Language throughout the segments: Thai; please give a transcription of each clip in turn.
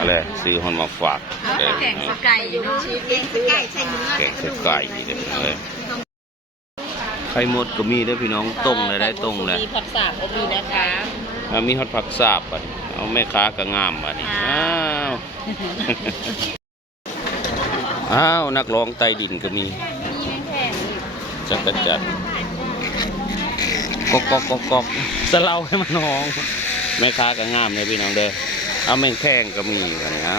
อะไรซื้อหอนมาฝากแกงสไก่อยู่แกงสไก่ใส่เนื้อแกงสไก่เด็ดเลยไข่มดก็มีด้วยพี่น้องต้งเลยได้ต้งเลยมีผักสาบก็มีนะคะมีฮอตผักสาบอ่ะเอาแม่ค้ากระงามอ่ะนี่อ้าวนักร้องใต้ดินก็มีจักรจันทร์กอกสะเล่าให้มันน้องแม่ค้ากระงามเลยพี่น้องเด้อเอาแมงแข้งก็มีกันเอา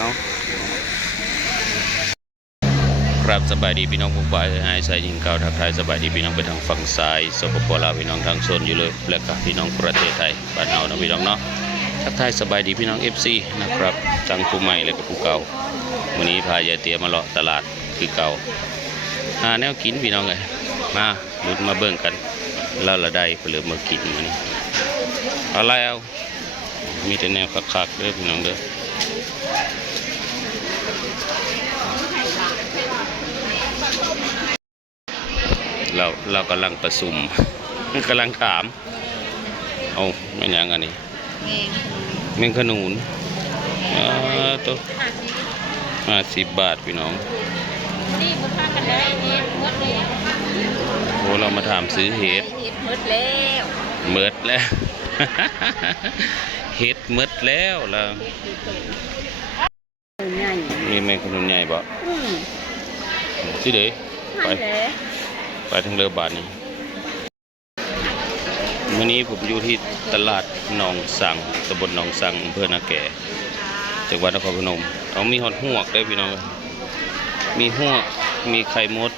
ครับสบายดีพี่น้องผู้ฝ่ายหายใส่ยิงเก่าทักทายสบายดีพี่น้องไปทางฝั่งซ้ายสปปลาวพี่น้องทางโซนอยู่เลยและกับพี่น้องประเทศไทยบ้านเฮานะพี่น้องเนาะทักทายสบายดีพี่น้อง FC นะครับทั้งผู้ใหม่และกับผู้เก่าวันนี้พายายเตี๋ยมาเลาะตลาดคือเก่าหาแนวกินพี่น้องเลยมาลุ้นมาเบิ่งกันแล้วละได้เปลือกมากินมันนี่อะไรเอามีแต่แนวคักๆเด้อพี่น้องเด้อเรากำลังประชุมกำลังถามเอาไม่ยังอันนี้เมงขนุนตัว50 บาทพี่น้องโอ้เรามาถามซื้อเห็ดเมิดแล้วเห็ดเมิดแล้วล่ะมีแมงขนุนใหญ่บ่สิเด้ไปทางเรือบาทนี้วันนี้ผมอยู่ที่ตลาดหนองสังตำบลหนองสังอำเภอนาแก่จังหวัดนครพนมเอามีหอดหวกได้พี่น้องมีหวกมีไข่มด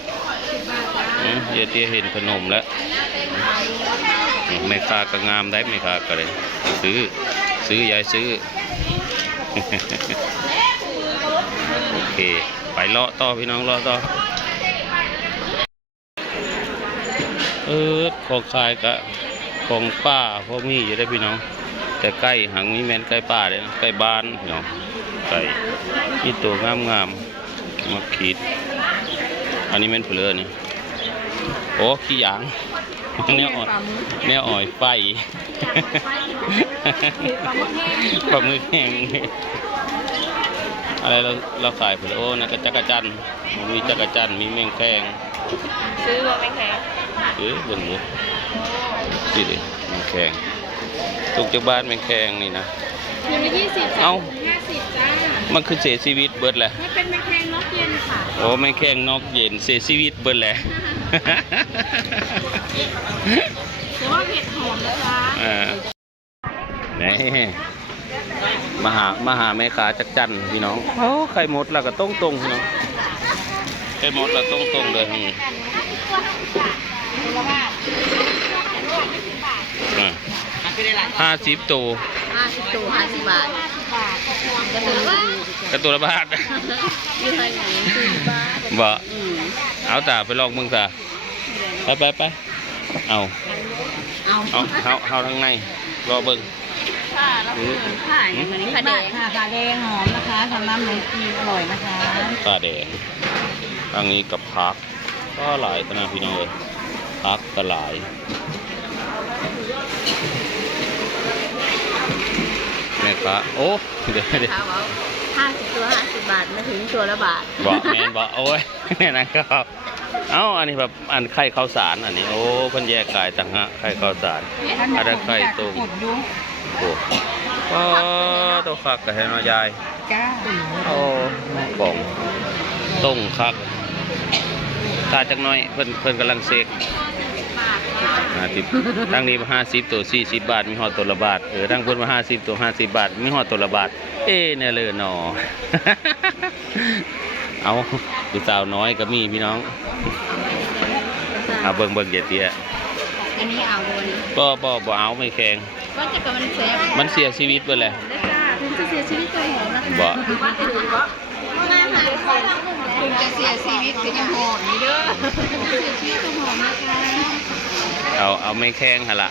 เยอะเตี้ยเห็นขนมแล้วไม่ค้าก็งามได้ไม่ค้าก็เลยซื้อยายซื้อโอเคไปเลาะต่อพี่น้องเลาะต่อของขายกะของป้าพวกมีอยู่ได้พี่น้องแต่ใกล้หางมีแมนใกล้ป่าเลยนะใกล้บ้านพี่น้องไก่ที่ตัวงามมาขีดอันนี้แมนเปลือกนี่โอ้ขี้ยางเนี่ยอ่อยไฟปลาหมึกแห้งอะไรเราขายเปลือกโอ้นั่นก็จักรจันทร์มีจักรจันทร์มีแมงแคงซื้อว่าแมงแคงเบิ่งดูสิเด็แมงแคงตกจากบ้านแมงแคงนี่นะยังไม่20เอ้า50จ้ามันคือเสียชีวิตเบิดแหละมันเป็นแมงแคงนกเย็นค่ะโอ้แมงแคงนกเย็นเสียชีวิตเบิดแหละแต่ว่าเห็ดหอมนะคะนี่มาหาแม่ค้าจักจันพี่น้องโอ้ไข่มดแล้วก็ตรงพี่น้องไข่มดแล้วตรงเลย50 ตัว50 บาทกระตัวละบาทบ่เอาตาไปลองมึงตาไปเอาทางในรอเบิ่งผ้าอย่างนี้ผ้าแดงหอมนะคะทำน้ำหมูจีนอร่อยนะคะผ้าแดงทางนี้กับพักก็หลายนะพี่น้องพักก็หลายแม่ค้าโอ้เดี๋ยว50 ตัว50 บาทมาถึงตัวละบาทบอกแม่บอกโอ้ยนี่นะครับเอ้าอันนี้แบบอันไข่ข้าวสารอันนี้โอ้เพิ่นแยกขายต่างหากไข่ข้าวสารอันนั้นไข่ต้มโอ้ตัวคักกับเห็นว่ายายโอ้ของต้งคักตาจักน้อยเพิ่นกำลังเสกตั้งนี้มา50 ตัว40 บาทมีหอดตัวละบาทตั้งเพิ่นมา50 ตัว50 บาทมีหอดตัวละบาทเนี่ยเลยหนอเอาดูสาวน้อยก็มีพี่น้องเอาเบิ่งเตี้ยอันนี้เอาบ่เอาไม่แข็งว่าจะกับมันเสียชีวิตไปเลยคุณจะเสียชีวิตตัวหอมนะคะบ่คุณจะเสียชีวิตคือยังหอมนี่เด้อเสียชีวิตตัวหอมนะคะเอาไม่แข็งหั่นล่ะ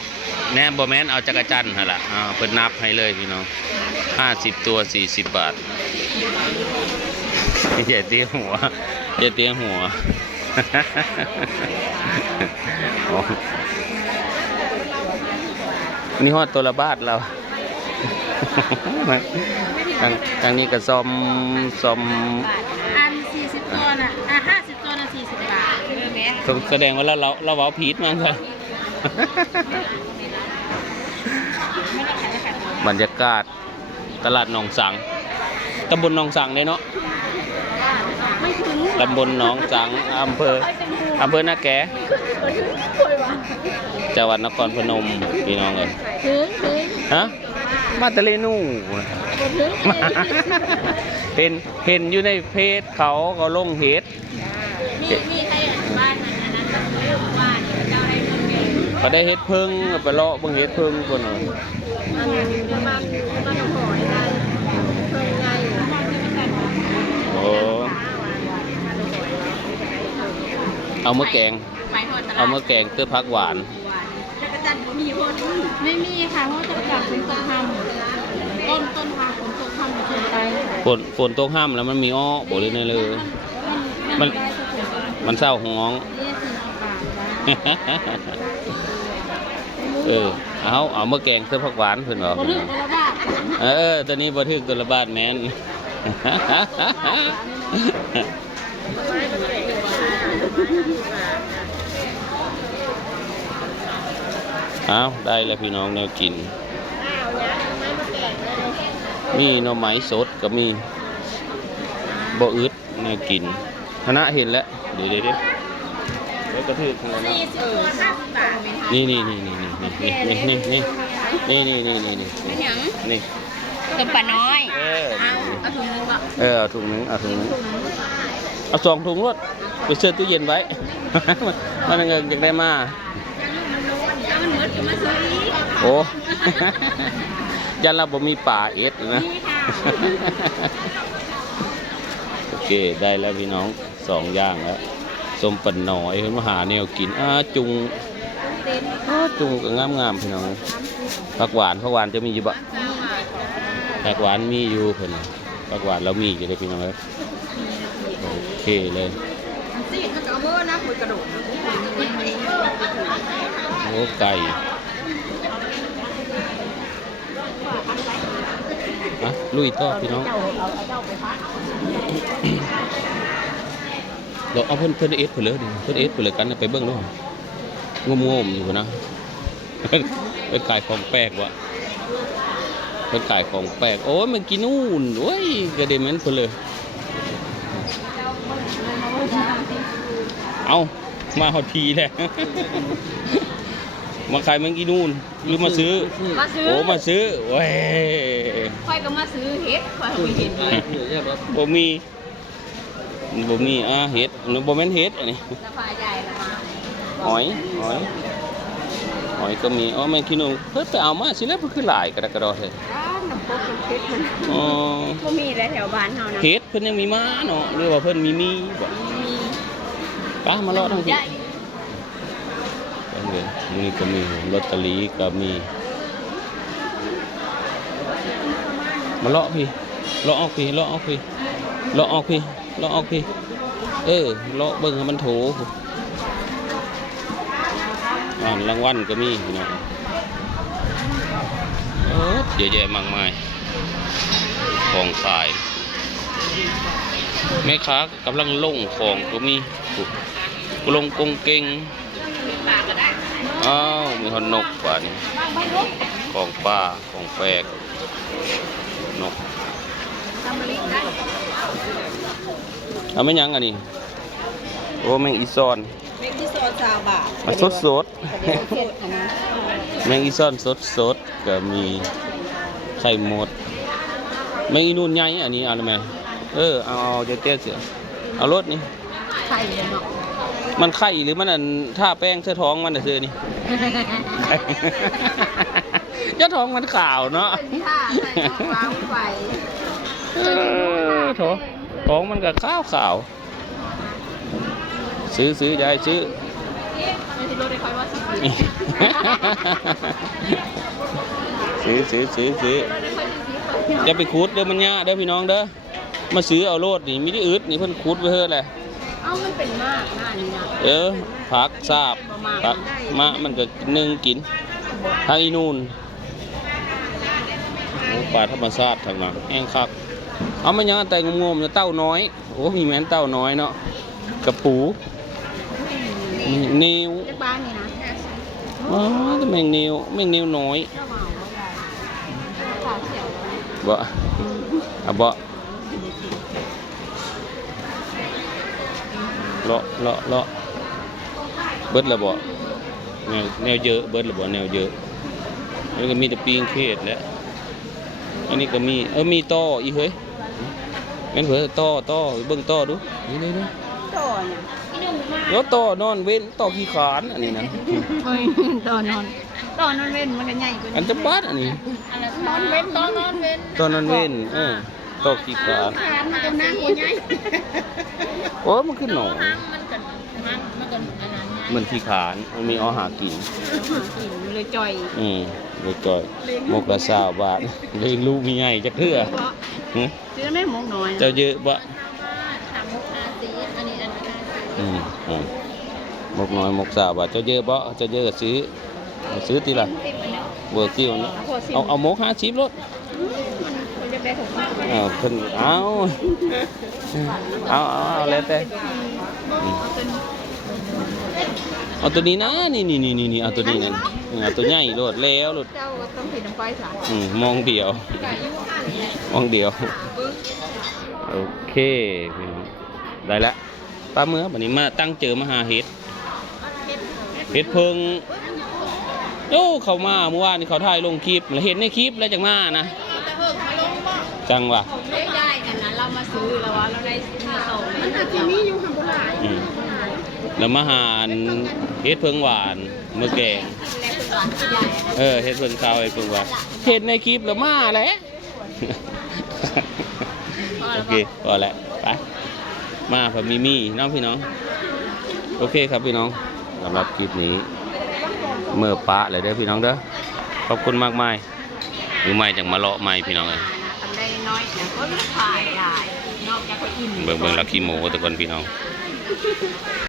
แน่บ่แม่นเอาจักรจันทร์หั่นล่ะเพิ่นนับให้เลยพี่น้อง50 ตัว40 บาทอย่าเตี้ยหัวมีฮอดตัวละบาทเรา ทางนี้ก็ซ่อม อัน40ตัวน่ะ50ตัวน่ะ40 บาทแม่ แสดงว่าเราเว้าผิดมั้งค่ะบรรยากาศตลาดหนองสังตำบลหนองสังเลยเนาะตำบลหนองสังอำเภอนาแกจังหวัดนครพนมพี่น้องเลยถึงฮะมาตะเลนูเห็นอยู่ในเพจเขาลงเฮ็ดมีใครบ้านนั้นก็บ้านเจ้าให้เพิ่งเอง ก็ได้เฮ็ดพึ่งไปเลาะเบิ่งเฮ็ดพึ่งคนน่ะมันหอยได้เพิ่งไง โอ้เอามาแกงเตื้อผักหวานไม่มีค่ะเพราะจะกลับฝนตกห้ามต้นทางฝนตกห้ามอยู่ที่ใดฝนตกห้ามแล้วมันมีอ้อบ่เลยนี่เลยมันเศร้าห้องเอามาแกงเตื้อผักหวานเพิ่นบอกตัวนี้บ่ถึกตัวละบาทแม่นเอาได้แล้วพี่น้องแนวกินมีหน่อไม้สดก็มีบ่อึดแนวกินคณะเห็นแล้วเดี๋ยวกระทืบอะไรนะนี่ตัวปลาน้อยเอาถุงนึงบ่เอาถุงนึงเอา2 ถุงรวดไปเสื้อตู้เย็นไว้มันเงินอยากได้มาโอ้ยันเราบ่มีป่าเอ็ดนะโอเคได้แล้วพี่น้อง2 อย่างแล้วส้มปั่นน้อยเพิ่นมาหาแนวกินจุงก็งามๆพี่น้องผักหวานจะมีอยู่บ่ผักหวานมีอยู่เพิ่นผักหวานเรามีอยู่เด้อพี่น้องเอ้ยโอเคเลยโอ้ไก่ลุยต่อพี่น้องเราเอาเพิ่นเอสไปเลยเพิ่นเอสไปเลยกันไปเบิ่งดูงมอยู่นะเป็นขายของแปลกวะเป็นขายของแปลกโอ้ยมันกินนู่นโอ้ยกระเด็นมันเพิ่นเลยเอามาฮอดทีแหละมาขายมันกินนู่นหรือมาซื้อโอ้มาซื้อเว้ยค่อยก็มาซื้อเฮ็ดค่อยไปเห็นบ่มีเฮ็ดบ่แม่นเฮ็ดอันนี้สบายใจละมาหอยก็มีแม่งกินนู่นเพิ่นไปเอามาสิแล้วเพิ่นคือหลายกระดอเด้น้ำพกเฮ็ดบ่มีแล้วแถวบ้านเฮานะเฮ็ดเพิ่นยังมีมาเนาะหรือว่าเพิ่นมีบ่ป้ามาเลาะทั้งทีนี่ก็มีลอตเตอรี่ก็มีมาเลาะพี่เลาะออกพี่เลาะออกพี่เลาะเบิ่งให้มันโถรางวัลก็มีพี่น้องเยอะแยะมากมายของขายแม่ค้ากำลังลงของก็มีลงกงเก่งมีหอนนกป่านี่ของป่าของแปลกนกเอาไม่ยังอันนี้โอ้แมงอีซอน20 บาทมาสดแมงอีซอนสดก็มีไข่หมดแมงอีนูนใหญ่อันนี้เอาได้ไหมเอาเตี้ยเสือเอารถนี่ไข่เนาะมันไข่หรือมันท่าแป้งเสื้อท้องมันซื้อนี่เจ้าท้องมันขาวเนาะท้องมันก็ขาวซื้อยายซื้อซื้อจะไปคูดเด้อมันยากเด้อพี่น้องเด้อมาซื้อเอาโลดนี่ไม่ได้อึดนี่เพิ่นคูดไว้เฮ้อแหละมันเป็นมากนะนี่นะผักซาบผักมะมันก็นึ่งกินทางอีนูน โอ้ปลาธรรมชาติทางนั้นแห้งคักเอามันยังแต่งงๆเนี่ยเต้าน้อยโอ้มีแม่นเต้าน้อยเนาะกระปูมีนิว เล็กบ้านนี่นะ อ๋อแต่แมงนิวน้อยบ่อ่ะบ่เลาะเบิดแล้วบ่แนวเยอะเบิดแล้วบ่แนวเยอะอันนี้ก็มีแต่ปีงเขตแหล้วอันนี้ก็มีมีต่ออีกเฮ้ยแม่นเผื่อต่อเบิ่งต่อดูนี่ๆ ต่อเนี่ย ๆแล้วต่อนอนเว้นต่อขี้ขานอันนี้นะ เฮ้ยต่อนอนเว้นมันก็ใหญ่กว่า อันจะบาดอันนี้ นอนเว้นต่อนอนเว้น ต่อนอนเว้นต่อขี้ขาน ขามันก็นั่งหัวใหญ่ โอ้มันขึ้นหนอง มันก็อันนั้น มันขี้ขานมันมีอาหารกิน กินเลยจ่อย เลยก่อยมกละ20 บาทเลยลูกมีไงจักเทื่อ เพราะ หึ ซื้อไม่หมกน้อย เจ้าเยอะบ่ ถามมุกอาซีอันนี้อันนั้น มกน้อยมก20 บาทเจ้าเยอะบ่เจ้าเยอะก็ซื้อติล่ะ ติดมันแล้ว เบอร์ติ้วเนาะเอามก50รถ มันจะได้ถูกมาก เพิ่นเอาแล้วแต่เอาตัวนี้นะนี่เอาตัวนี้นั่นเอาตัวใหญ่โลดแล้วโลด เจ้าต้องผิดน้ำไฟสาม มองเดียว ไก่ยุ่งอันนี้ มองเดียว ปึ๊ก โอเคพี่น้องได้ละปลาเมื่อวันนี้มาตั้งเจอมาหาเห็ดเพิงโอ้เขามาเมื่อวานนี่เขาถ่ายลงคลิปแล้วเห็นในคลิปแล้วจังมานะ แต่เพิ่งมาลงบ่ จังว่ะ ผมไม่ได้กันนะเรามาซื้อแล้วว่าเราได้ซื้อส่งมันอาจจะมีอยู่ทำบุหรี่ แล้วมาหาเห็ดเพิงหวานเมื่อแกง แล้วคุณหวานใหญ่ เห็ดเพิงขาวเห็ดเพิงหวานเห็นในคลิปแล้วมาแล้ว โอเคพอแล้วไปมาพอมีน้องพี่น้องโอเคครับพี่น้องสำหรับคลิปนี้เมื่อปะเลยเด้อพี่น้องเด้อขอบคุณมากมายหรือไม่จังมาเลาะไม่พี่น้องเลย ทำได้น้อยแต่ก็ขายได้นอกจากก็อิ่ม เบิ่งลักขี้หมูแต่ก่อนพี่น้อง